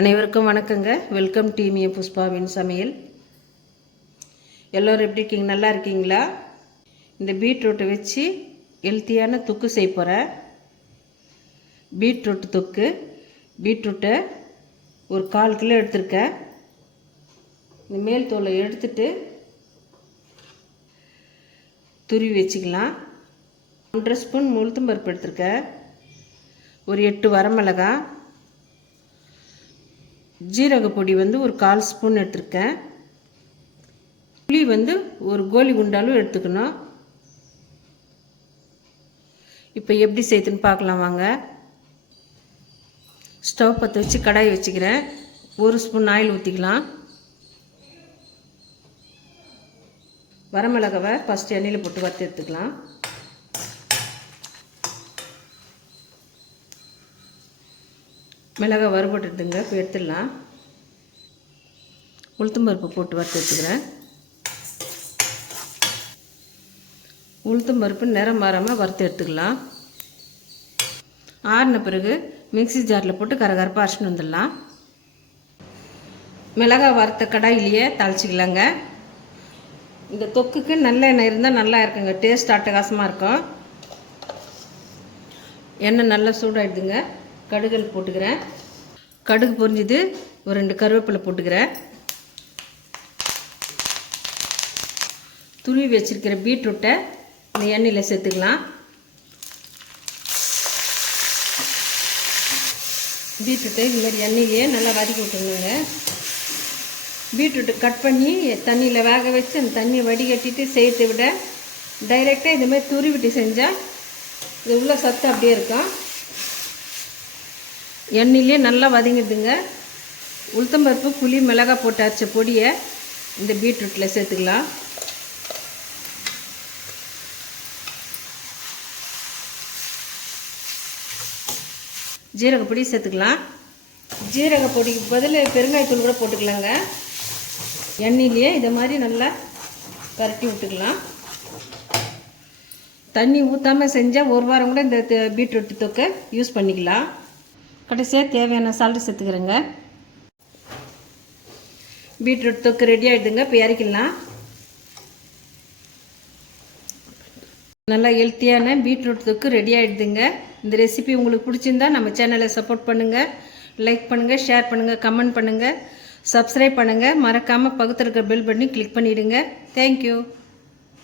அனைவருக்கும் வணக்கங்க. வெல்கம் டீமிய புஷ்பாவின் சமையல். எல்லோரும் எப்படி இருக்கீங்க? நல்லா இருக்கீங்களா? இந்த பீட்ரூட்டை வச்சு ஹெல்த்தியான தொக்கு செய்ய போகிறேன். பீட்ரூட் தொக்கு. பீட்ரூட்டை ஒரு 1/4 கிலோ எடுத்திருக்கேன். இந்த மேல் தோலை எடுத்துட்டு துருவி வச்சுக்கலாம். 1.5 ஸ்பூன் உளுத்தம்பருப்பு எடுத்திருக்கேன். ஒரு 8 வரமிளகாய், ஜீரக பொடி ஒரு 1/4 ஸ்பூன் எடுத்துருக்கேன். புளி ஒரு கோலி குண்டாலும் எடுத்துக்கணும். இப்போ எப்படி செய்யுதுன்னு பார்க்கலாம் வாங்க. ஸ்டவ் பற்ற வச்சு கடாய் வச்சுக்கிறேன். 1 ஸ்பூன் ஆயில் ஊற்றிக்கலாம். வரமிளகாவை ஃபஸ்ட்டு எண்ணெயில் போட்டு வறுத்து எடுத்துக்கலாம். மிளகாய் வறுபட்டுடுங்க. இப்போ எடுத்துடலாம். உளுத்தம்பருப்பு போட்டு வறுத்து எடுத்துக்கிறேன். உளுத்தம்பருப்பு நிறம் மாறாமல் வறுத்து எடுத்துக்கலாம். ஆறின பிறகு மிக்ஸி ஜாரில் போட்டு கரகரப்பாக அரைச்சிட்டு வந்துடலாம். மிளகாய் வறுத்த கடாயிலேயே தாளிச்சிக்கலாங்க. இந்த தொக்குக்கு நல்லெண்ணெய் இருந்தால் நல்லா இருக்குங்க. டேஸ்ட் அட்டகாசமாக இருக்கும். எண்ணெய் நல்லா சூடாகிடுதுங்க. கடுகு போட்டுக்கிறேன். கடுகு பொரிஞ்சுது. ஒரு 2 கருவேப்பிலை போட்டுக்கிறேன். துருவி வச்சிருக்கிற பீட்ரூட்டை இந்த எண்ணெயில் சேர்த்துக்கலாம். பீட்ரூட்டை இது மாதிரி எண்ணெயிலேயே நல்லா வதக்கி விட்டுருங்க. பீட்ரூட்டை கட் பண்ணி தண்ணியில் வேக வச்சு அந்த தண்ணியை வடிகட்டிட்டு செய்யறதை விட டைரெக்டாக இந்த மாதிரி துருவிட்டு செஞ்சால் இது உள்ள சத்து அப்படியே இருக்கும். எண்ணெயிலே நல்லா வதங்கிடுதுங்க. உளுத்தம்பருப்பு, புளி, மிளகாய் போட்டு அரைச்ச பொடியை இந்த பீட்ரூட்டில் சேர்த்துக்கலாம். ஜீரகப்பொடி சேர்த்துக்கலாம். ஜீரகப்பொடிக்கு பதில் பெருங்காயத்தூள் கூட போட்டுக்கலாங்க. எண்ணெயிலேயே இதை மாதிரி நல்லா பரட்டி விட்டுக்கலாம். தண்ணி ஊற்றாமல் செஞ்சால் 1 வாரம் கூட இந்த பீட்ரூட் தொக்கை யூஸ் பண்ணிக்கலாம். கடைசியாக தேவையான சால்ட்டு சேர்த்துக்கிறேங்க. பீட்ரூட் தொக்கு ரெடி ஆகிடுதுங்க. இப்போ இறக்கிடலாம். நல்லா ஹெல்த்தியான பீட்ரூட் தொக்கு ரெடி ஆகிடுதுங்க. இந்த ரெசிபி உங்களுக்கு பிடிச்சிருந்தா நம்ம சேனலை சப்போர்ட் பண்ணுங்கள், லைக் பண்ணுங்கள், ஷேர் பண்ணுங்கள், கமெண்ட் பண்ணுங்கள், சப்ஸ்கிரைப் பண்ணுங்கள். மறக்காமல் பக்கத்தில் இருக்கிற பெல் பட்டனை கிளிக் பண்ணிவிடுங்க. தேங்க்யூ.